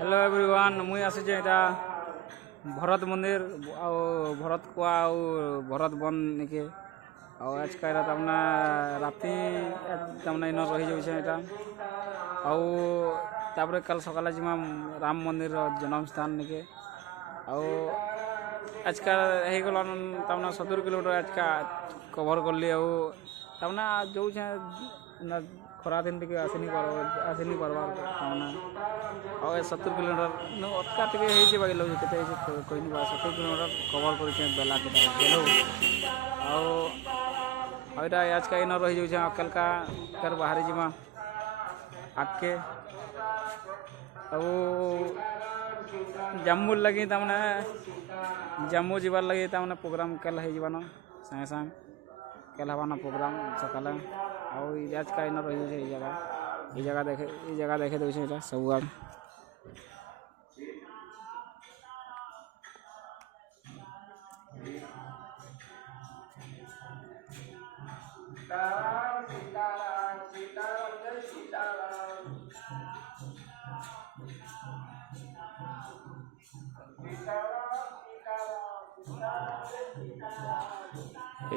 hello everyone मुई आसीचे एटा भरत मंदिर आउ भरत कुआ आउ भरत बन निके आउ आज का तमना राति तमना इन रही जाउछे एटा आउ तापरे कल सकाले जिमा राम मंदिर जन्म स्थान निके आउ आज का हे गलन तमना 70 किलोमीटर आज का कवर करली आउ तमना जाउछे खरा दिन टे आसनी पार्बार तमना और 70 किलोमीटर अटका टे होगी लगे के कहीं 70 किलोमीटर कवर कर बेला के आउटा आज का इन रही जाऊे कलका कर बाहरी जीमा आगे अब जम्मू लगी तमने जम्मू जीवार लगी तमने प्रोग्राम कल हो संगे संग कल हवाना प्रोग्राम सकाले आज का इन रही जगह देखे दे सब आड़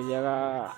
जगह